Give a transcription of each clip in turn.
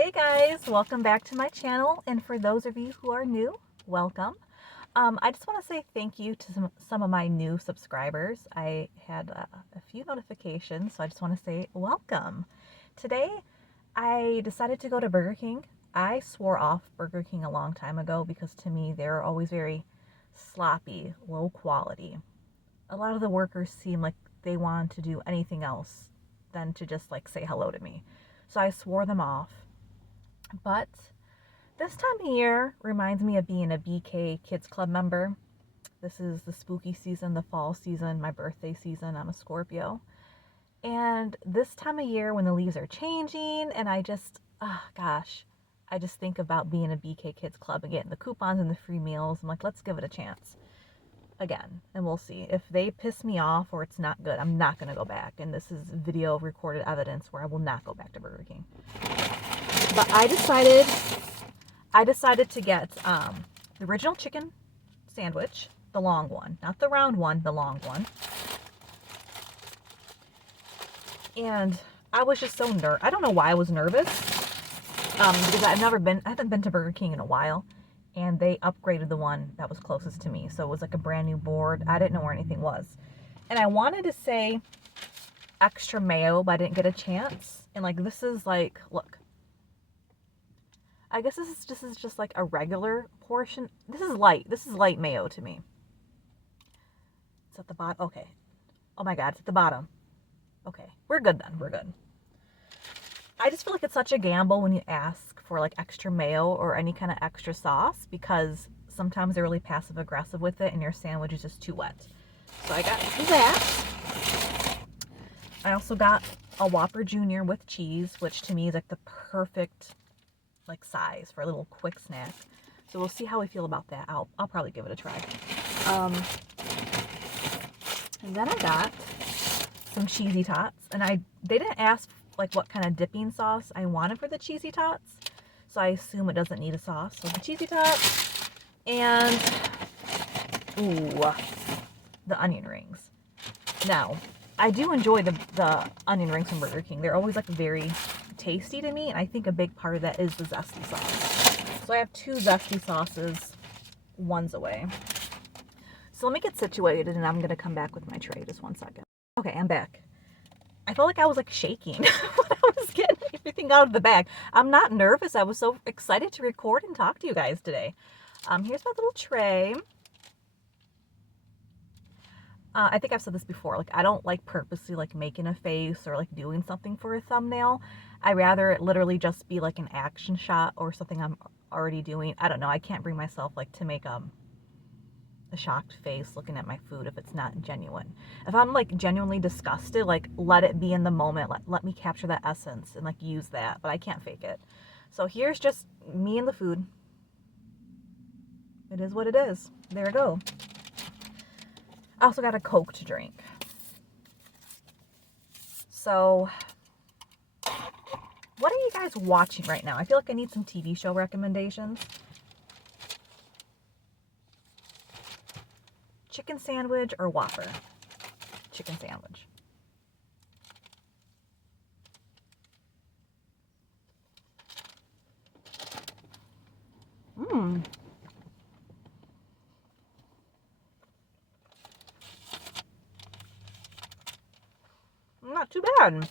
Hey guys, welcome back to my channel, and for those of you who are new, welcome. I just want to say thank you to some of my new subscribers. I had a few notifications, so I just want to say welcome. Today, I decided to go to Burger King. I swore off Burger King a long time ago because to me, they're always very sloppy, low quality. A lot of the workers seem like they want to do anything else than to just like say hello to me. So I swore them off. But this time of year reminds me of being a BK Kids Club member. This is the spooky season, the fall season, my birthday season. I'm a Scorpio. And this time of year when the leaves are changing and I just, I just think about being a BK Kids Club and getting the coupons and the free meals. I'm like, let's give it a chance again, and we'll see. If they piss me off or it's not good, I'm not going to go back. And this is video recorded evidence where I will not go back to Burger King. But I decided to get the original chicken sandwich, the long one, not the round one, the long one. And I was just so I don't know why I was nervous, because I haven't been to Burger King in a while, and they upgraded the one that was closest to me. So it was like a brand new board. I didn't know where anything was. And I wanted to say extra mayo, but I didn't get a chance. And like, this is like, look. I guess this is just like a regular portion. This is light mayo to me. It's at the bottom. Okay. Oh my God, it's at the bottom. Okay, we're good then. We're good. I just feel like it's such a gamble when you ask for like extra mayo or any kind of extra sauce, because sometimes they're really passive aggressive with it and your sandwich is just too wet. So I got that. I also got a Whopper Jr. with cheese, which to me is like the perfect like size for a little quick snack. So we'll see how we feel about that. I'll probably give it a try. And then I got some cheesy tots, and they didn't ask like what kind of dipping sauce I wanted for the cheesy tots, so I assume it doesn't need a sauce. So the cheesy tots and the onion rings. Now, I do enjoy the onion rings from Burger King. They're always like very tasty to me, and I think a big part of that is the zesty sauce. So I have two zesty sauces, one's away. So let me get situated and I'm gonna come back with my tray. Just one second. Okay, I'm back. I felt like I was like shaking when I was getting everything out of the bag. I'm not nervous. I was so excited to record and talk to you guys today. Here's my little tray. I think I've said this before, like I don't like purposely like making a face or like doing something for a thumbnail. I rather it literally just be like an action shot or something I'm already doing. I don't know. I can't bring myself like to make a shocked face looking at my food if it's not genuine. If I'm like genuinely disgusted, like let it be in the moment. Let me capture that essence and like use that, but I can't fake it. So here's just me and the food. It is what it is. There we go. I also got a Coke to drink. So, what are you guys watching right now? I feel like I need some TV show recommendations. Chicken sandwich or Whopper? Chicken sandwich. Not too bad.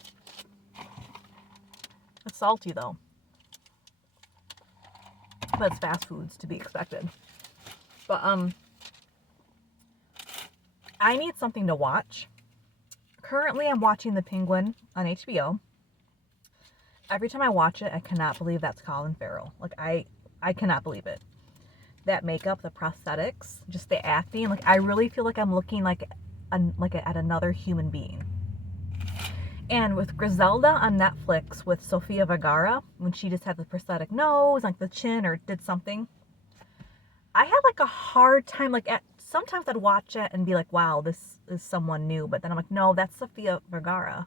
It's salty though. But it's fast foods to be expected. But I need something to watch. Currently I'm watching The Penguin on HBO. Every time I watch it, I cannot believe that's Colin Farrell. Like I cannot believe it. That makeup, the prosthetics, just the acting, like I really feel like I'm looking like at another human being. And with Griselda on Netflix with Sofia Vergara, when she just had the prosthetic nose, like the chin, or did something, I had like a hard time, like sometimes I'd watch it and be like, wow, this is someone new. But then I'm like, no, that's Sofia Vergara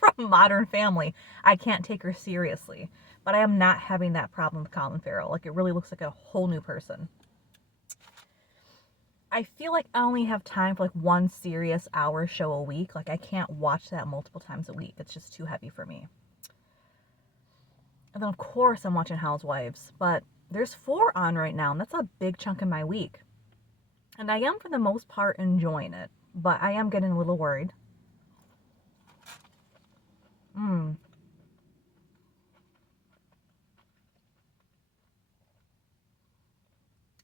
from Modern Family. I can't take her seriously. But I am not having that problem with Colin Farrell. Like it really looks like a whole new person. I feel like I only have time for like one serious hour show a week. Like I can't watch that multiple times a week. It's just too heavy for me. And then, of course, I'm watching Housewives. But there's 4 on right now, and that's a big chunk of my week. And I am, for the most part, enjoying it. But I am getting a little worried.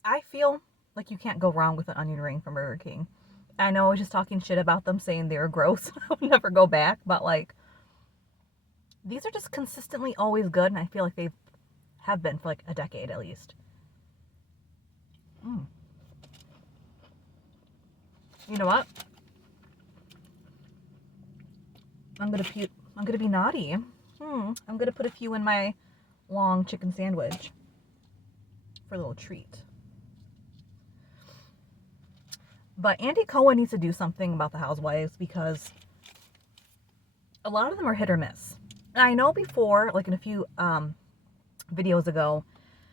I feel like you can't go wrong with an onion ring from Burger King. I know I was just talking shit about them saying they were gross. I'll never go back. But, like, these are just consistently always good. And I feel like they have been for, like, a decade at least. You know what? I'm gonna be naughty. I'm gonna put a few in my long chicken sandwich for a little treat. But Andy Cohen needs to do something about the Housewives because a lot of them are hit or miss. And I know before, like in a few videos ago,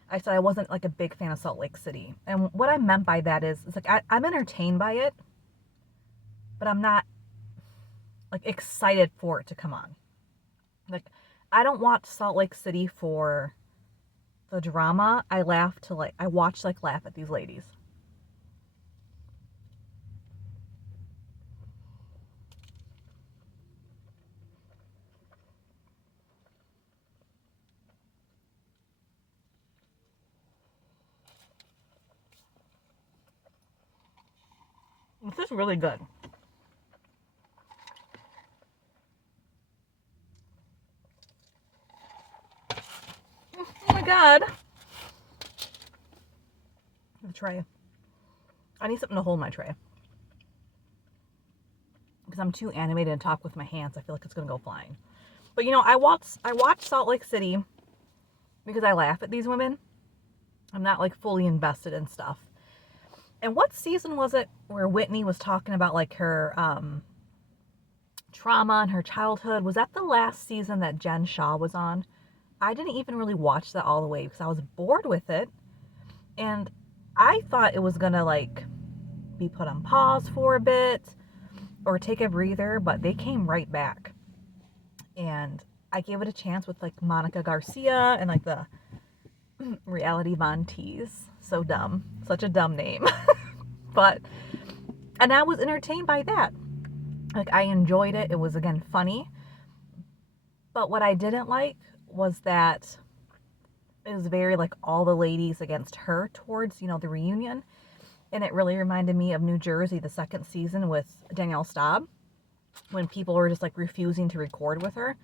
I said I wasn't like a big fan of Salt Lake City. And what I meant by that is, it's like I'm entertained by it, but I'm not like excited for it to come on. Like, I don't watch Salt Lake City for the drama. I watch to laugh at these ladies. This is really good. Oh my god. The tray. I need something to hold my tray. Because I'm too animated to talk with my hands. I feel like it's going to go flying. But you know, I watch Salt Lake City because I laugh at these women. I'm not like fully invested in stuff. And what season was it where Whitney was talking about like her trauma and her childhood? Was that the last season that Jen Shaw was on? I didn't even really watch that all the way because I was bored with it. And I thought it was going to like be put on pause for a bit or take a breather, but they came right back. And I gave it a chance with like Monica Garcia and like the Reality Von Tease. So dumb. Such a dumb name. And I was entertained by that. Like, I enjoyed it. It was, again, funny. But what I didn't like was that it was very, like, all the ladies against her towards, you know, the reunion. And it really reminded me of New Jersey, the second season with Danielle Staub, when people were just, like, refusing to record with her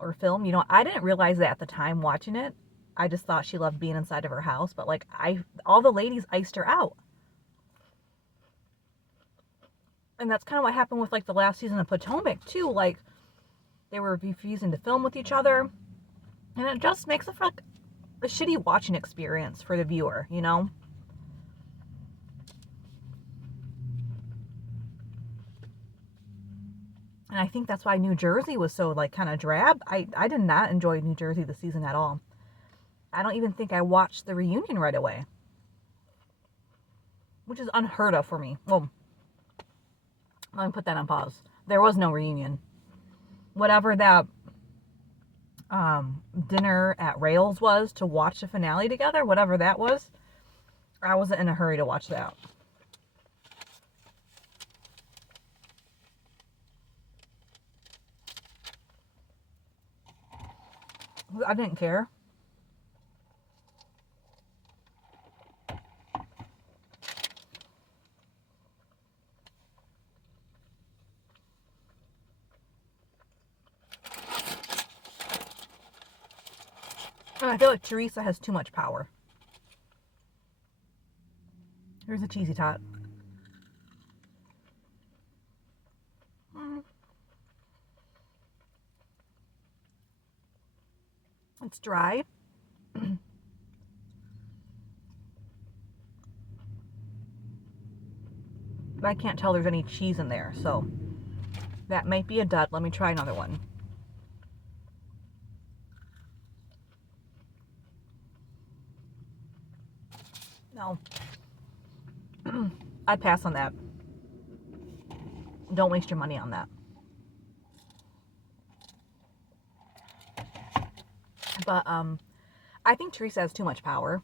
or film. You know, I didn't realize that at the time watching it. I just thought she loved being inside of her house. But, like, all the ladies iced her out. And that's kind of what happened with, like, the last season of Potomac, too. Like, they were refusing to film with each other. And it just makes it for, like, a shitty watching experience for the viewer, you know? And I think that's why New Jersey was so, like, kind of drab. I did not enjoy New Jersey this season at all. I don't even think I watched the reunion right away. Which is unheard of for me. Well, let me put that on pause. There was no reunion. Whatever that dinner at Rails was to watch the finale together, whatever that was, I wasn't in a hurry to watch that. I didn't care. And I feel like Teresa has too much power. Here's a cheesy tot. It's dry. But I can't tell there's any cheese in there, so that might be a dud. Let me try another one. No. I'd pass on that. Don't waste your money on that. But I think Teresa has too much power.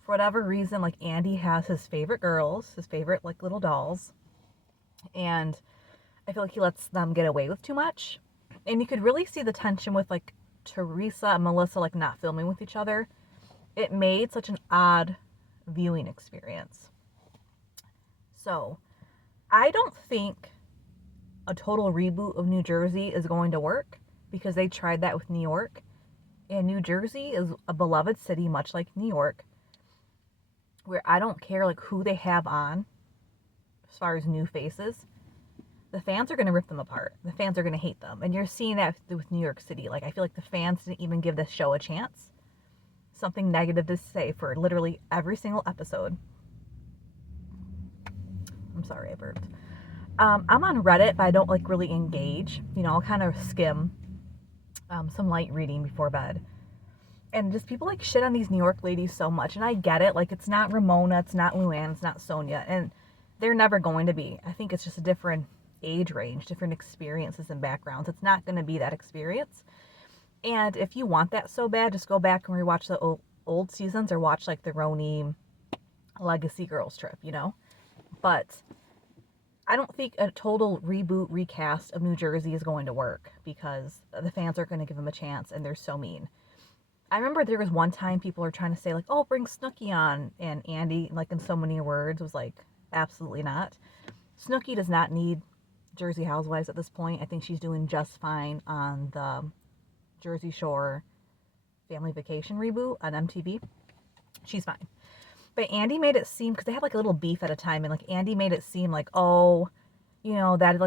For whatever reason, like Andy has his favorite girls, his favorite like little dolls, and I feel like he lets them get away with too much. And you could really see the tension with like Teresa and Melissa like not filming with each other. It made such an odd viewing experience. So, I don't think a total reboot of New Jersey is going to work because they tried that with New York. And New Jersey is a beloved city, much like New York, where I don't care like who they have on as far as new faces. The fans are going to rip them apart. The fans are going to hate them. And you're seeing that with New York City. Like, I feel like the fans didn't even give this show a chance. Something negative to say for literally every single episode. I'm sorry, I burped. I'm on Reddit, but I don't like really engage. You know, I'll kind of skim some light reading before bed. And just people like shit on these New York ladies so much. And I get it. Like, it's not Ramona, it's not Luann, it's not Sonia. And they're never going to be. I think it's just a different age range, different experiences and backgrounds. It's not going to be that experience. And if you want that so bad, just go back and rewatch the old seasons or watch like the RHONJ Legacy Girls trip, you know? But I don't think a total reboot, recast of New Jersey is going to work because the fans aren't going to give them a chance and they're so mean. I remember there was one time people were trying to say like, oh, bring Snooki on. And Andy, like in so many words, was like, absolutely not. Snooki does not need Jersey Housewives at this point. I think she's doing just fine on the Jersey Shore Family Vacation reboot on MTV. She's fine. But Andy made it seem, because they had like a little beef at a time, and like Andy made it seem like, oh, you know, that'd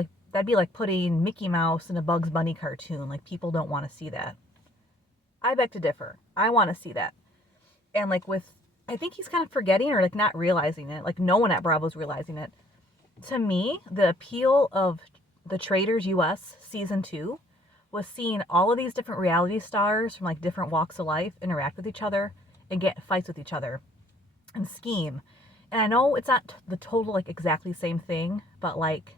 be like putting Mickey Mouse in a Bugs Bunny cartoon. Like, people don't want to see that. I beg to differ. I want to see that. And like I think he's kind of forgetting or like not realizing it. Like, no one at Bravo's realizing it. To me, the appeal of the Traitors US season 2 was seeing all of these different reality stars from like different walks of life interact with each other and get fights with each other and scheme. And I know it's not the total like exactly same thing, but like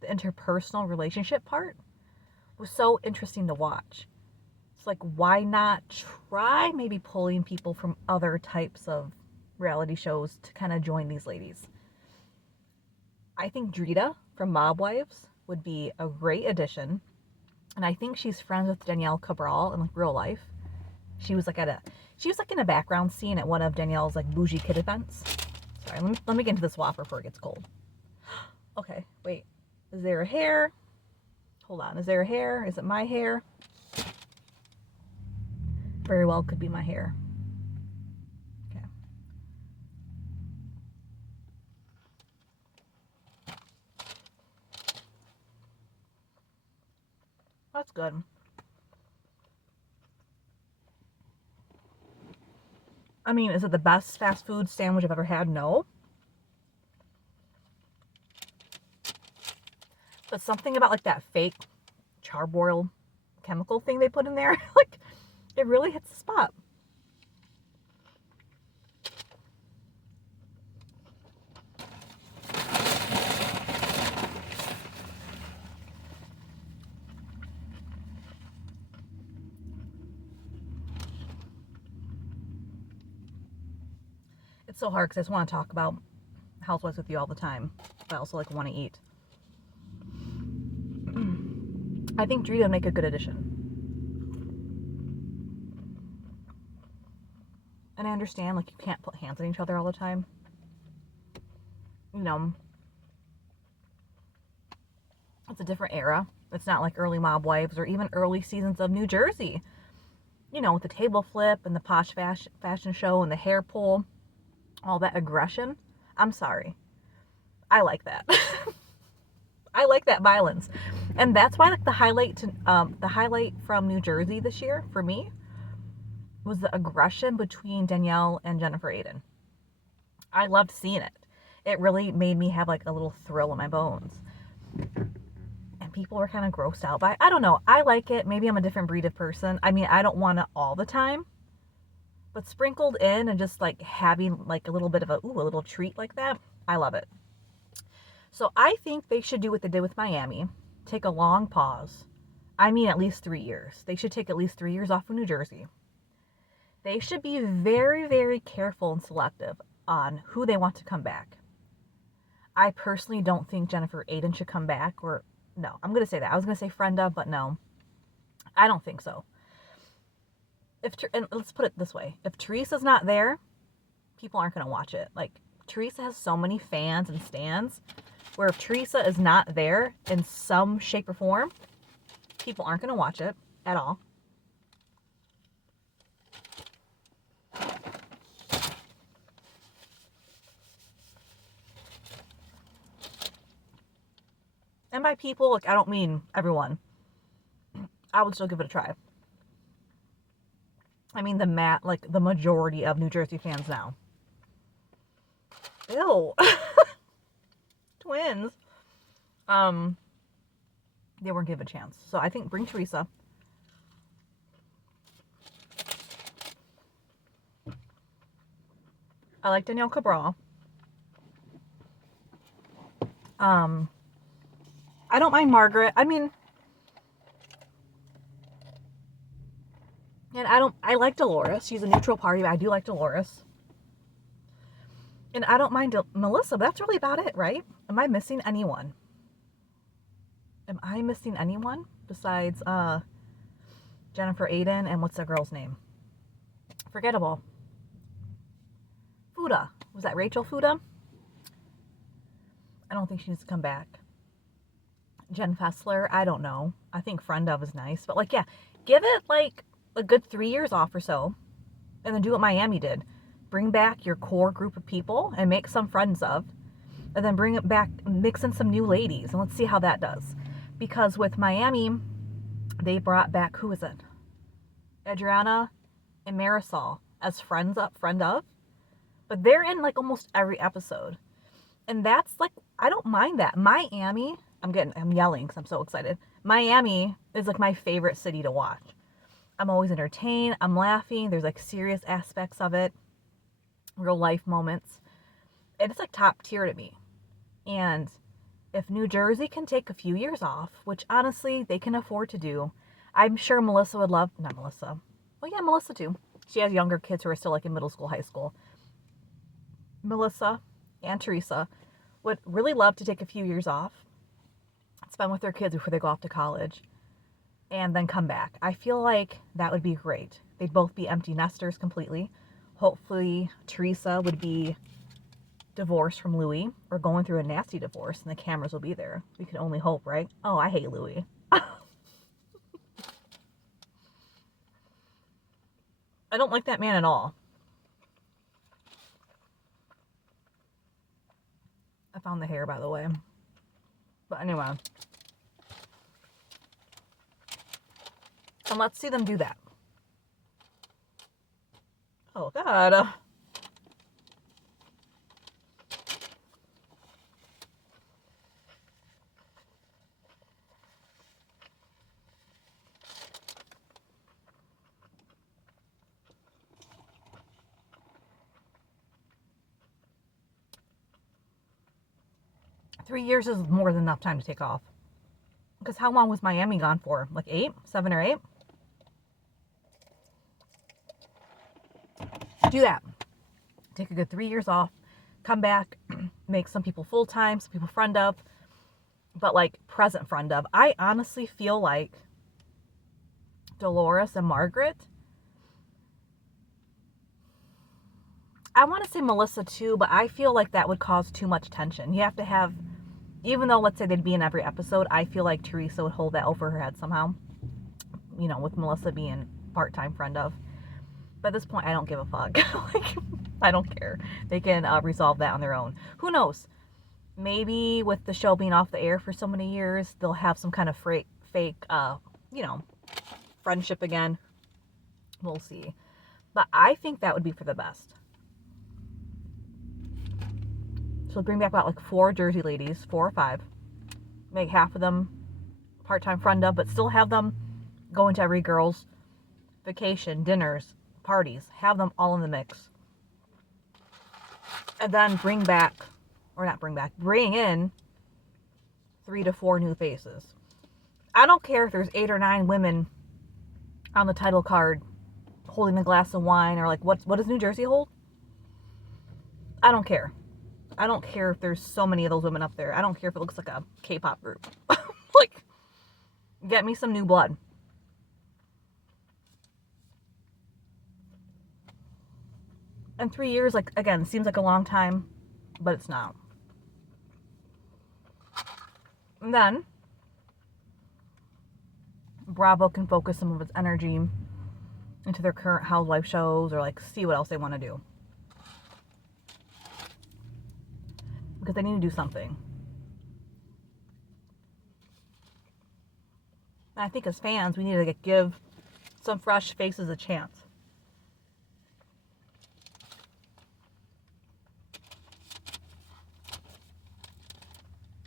the interpersonal relationship part was so interesting to watch. It's like, why not try maybe pulling people from other types of reality shows to kind of join these ladies? I think Drita from Mob Wives would be a great addition. And I think she's friends with Danielle Cabral in like real life. She was like in a background scene at one of Danielle's like bougie kid events. Sorry, let me get into this Whopper before it gets cold. Okay, wait. Is there a hair? Hold on. Is there a hair? Is it my hair? Very well could be my hair. Okay. That's good. I mean, is it the best fast food sandwich I've ever had? No. But something about like that fake charbroil chemical thing they put in there, like, it really hits the spot. It's so hard because I just want to talk about Housewives with you all the time, but I also like want to eat. I think Drita would make a good addition. And I understand, like, you can't put hands on each other all the time. You know, it's a different era. It's not like early Mob Wives or even early seasons of New Jersey. You know, with the table flip and the posh fashion show and the hair pull, all that aggression. I'm sorry. I like that. I like that violence. And that's why like the highlight from New Jersey this year for me was the aggression between Danielle and Jennifer Aiden. I loved seeing it. It really made me have like a little thrill in my bones. And people were kind of grossed out by it. I don't know. I like it. Maybe I'm a different breed of person. I mean, I don't want it all the time. But sprinkled in and just like having like a little bit of a little treat like that, I love it. So I think they should do what they did with Miami. Take a long pause. I mean, at least 3 years. They should take at least 3 years off of New Jersey. They should be very, very careful and selective on who they want to come back. I personally don't think Jennifer Aiden should come back, or no, I'm going to say that. I was going to say friend of, but no, I don't think so. And let's put it this way. If Teresa's not there, people aren't going to watch it. Like, Teresa has so many fans and stans, where if Teresa is not there in some shape or form, people aren't going to watch it at all. And by people, like, I don't mean everyone. I would still give it a try. I mean the majority of New Jersey fans now. Ew. Twins. They weren't given a chance. So I think bring Teresa. I like Danielle Cabral. I don't mind Margaret. I mean, and I like Dolores. She's a neutral party, but I do like Dolores. And I don't mind Melissa, but that's really about it, right? Am I missing anyone? Am I missing anyone besides Jennifer Aiden and what's that girl's name? Forgettable. Fuda. Was that Rachel Fuda? I don't think she needs to come back. Jen Fessler, I don't know. I think friend of is nice. But, like, yeah, give it, like, a good 3 years off or so. And then do what Miami did. Bring back your core group of people and make some friends of. And then bring it back, mix in some new ladies. And let's see how that does. Because with Miami, they brought back, who is it? Adriana and Marisol as friend of. But they're in, like, almost every episode. And that's, like, I don't mind that. Miami, I'm yelling because I'm so excited. Miami is, like, my favorite city to watch. I'm always entertained. I'm laughing. There's, like, serious aspects of it. Real life moments. And it's, like, top tier to me. And if New Jersey can take a few years off, which honestly they can afford to do, I'm sure Melissa would love, not Melissa. Oh yeah, Melissa too. She has younger kids who are still, like, in middle school, high school. Melissa and Teresa would really love to take a few years off, spend with their kids before they go off to college, and then come back. I feel like that would be great. They'd both be empty nesters completely. Hopefully Teresa would be divorced from Louis or going through a nasty divorce, and the cameras will be there. We can only hope, right? Oh, I hate Louis. I don't like that man at all. I found the hair, by the way. But anyway. And let's see them do that. Oh, God. 3 years is more than enough time to take off. Because how long was Miami gone for? Like 7 or 8? Do that. Take a good 3 years off. Come back. Make some people full-time, some people friend of. But, like, present friend of. I honestly feel like Dolores and Margaret. I want to say Melissa too, but I feel like that would cause too much tension. You have to have, even though let's say they'd be in every episode, I feel like Teresa would hold that over her head somehow. You know, with Melissa being part-time friend of. But at this point, I don't give a fuck. Like, I don't care. They can resolve that on their own. Who knows? Maybe with the show being off the air for so many years, they'll have some kind of fake, friendship again. We'll see. But I think that would be for the best. So bring back about like 4 Jersey ladies, 4 or 5. Make half of them part-time friend of, but still have them go into every girl's vacation, dinners, parties. Have them all in the mix. And then bring in 3 to 4 new faces. I don't care if there's 8 or 9 women on the title card holding a glass of wine, or like what does New Jersey hold? I don't care. I don't care if there's so many of those women up there. I don't care if it looks like a K-pop group. Like, get me some new blood. And 3 years, like, again, seems like a long time, but it's not. And then Bravo can focus some of its energy into their current housewife shows, or like see what else they want to do. Because they need to do something. And I think as fans, we need to give some fresh faces a chance.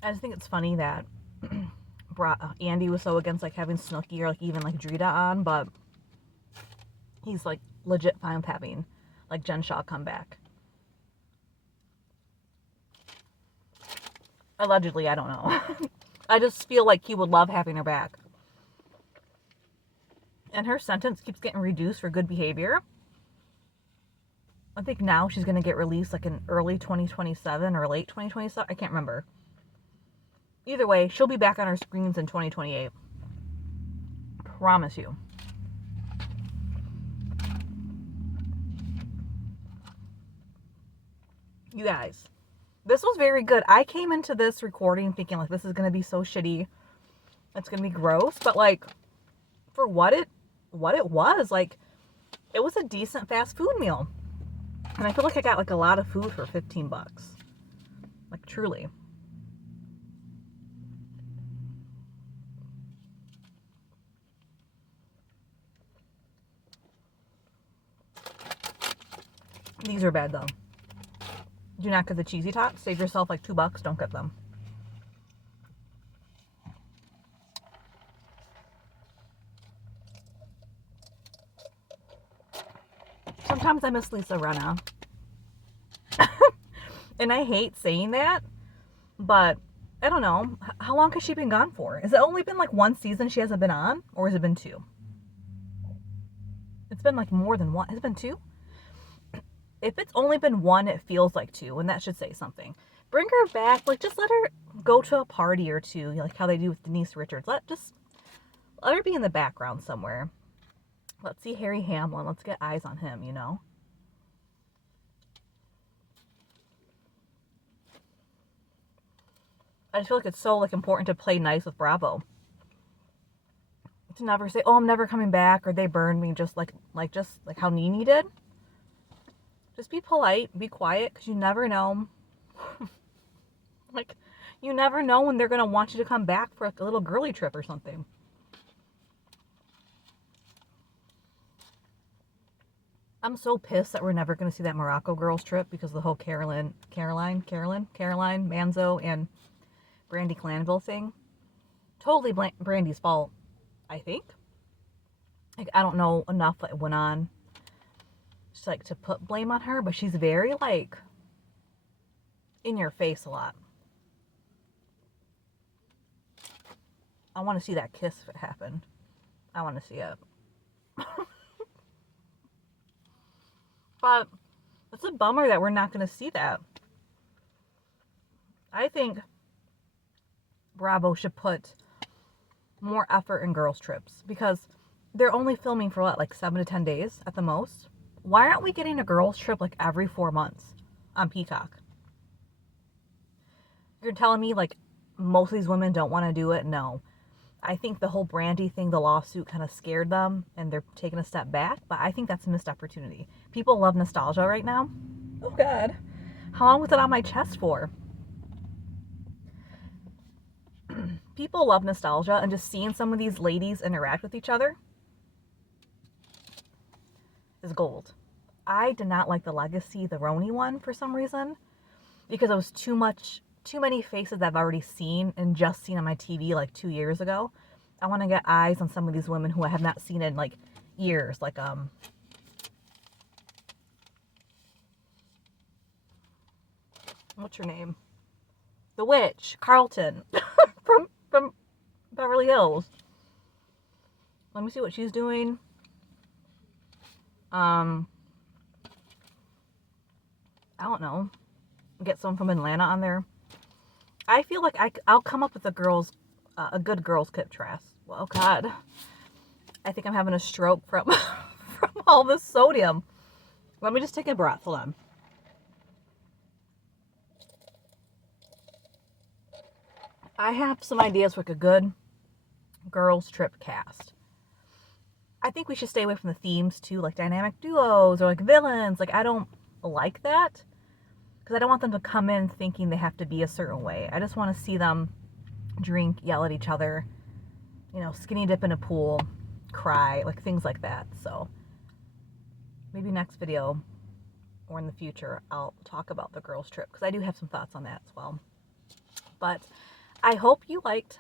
I just think it's funny that Andy was so against like having Snooki or like even like Drita on, but he's like legit fine with having like Jen Shah come back. Allegedly, I don't know. I just feel like he would love having her back. And her sentence keeps getting reduced for good behavior. I think now she's going to get released like in early 2027 or late 2027. I can't remember. Either way, she'll be back on our screens in 2028. Promise you. You guys, this was very good. I came into this recording thinking like this is going to be so shitty. It's going to be gross. But like for what it was, like it was a decent fast food meal. And I feel like I got like a lot of food for $15. Like truly. These are bad though. Do not get the cheesy tots. Save yourself like $2. Don't get them. Sometimes I miss Lisa Rinna. And I hate saying that, but I don't know. How long has she been gone for? Has it only been like one season she hasn't been on? Or has it been 2? It's been like more than 1. Has it been 2? If it's only been 1, it feels like 2, and that should say something. Bring her back. Like, just let her go to a party or two, like how they do with Denise Richards. Let her be in the background somewhere. Let's see Harry Hamlin. Let's get eyes on him, you know? I just feel like it's so like important to play nice with Bravo. To never say, "Oh, I'm never coming back," or "They burned me," just like how Nene did. Just be polite, be quiet, because you never know. Like, you never know when they're gonna want you to come back for like a little girly trip or something. I'm so pissed that we're never gonna see that Morocco girls trip because of the whole Caroline, Manzo, and Brandi Glanville thing. Totally Brandy's fault, I think. Like, I don't know enough that went on just like to put blame on her, but she's very like in your face a lot. I want to see that kiss if it happened. I want to see it. But it's a bummer that we're not going to see that. I think Bravo should put more effort in girls' trips because they're only filming for what, like 7 to 10 days at the most? Why aren't we getting a girls' trip like every 4 months on Peacock? You're telling me like most of these women don't want to do it? No. I think the whole Brandi thing, the lawsuit kind of scared them and they're taking a step back, but I think that's a missed opportunity. People love nostalgia right now. Oh God. How long was it on my chest for? People love nostalgia, and just seeing some of these ladies interact with each other is gold. I did not like the Legacy, the RHONJ one for some reason, because it was too many faces I've already seen and just seen on my TV like 2 years ago. I want to get eyes on some of these women who I have not seen in like years, like what's her name? The witch, Carlton, from Beverly Hills. Let me see what she's doing. I don't know. Get someone from Atlanta on there. I feel like I'll come up with a good girls kit dress. Well, God, I think I'm having a stroke from from all this sodium. Let me just take a breath. Hold on. I have some ideas for like a good girls trip cast. I think we should stay away from the themes too, like dynamic duos or like villains. Like I don't like that because I don't want them to come in thinking they have to be a certain way. I just want to see them drink, yell at each other, you know, skinny dip in a pool, cry, like things like that. So maybe next video or in the future I'll talk about the girls trip because I do have some thoughts on that as well. But I hope you liked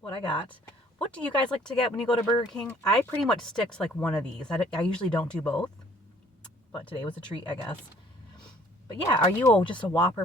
what I got. What do you guys like to get when you go to Burger King? I pretty much stick to like one of these. I usually don't do both, but today was a treat, I guess. But yeah, are you just a Whopper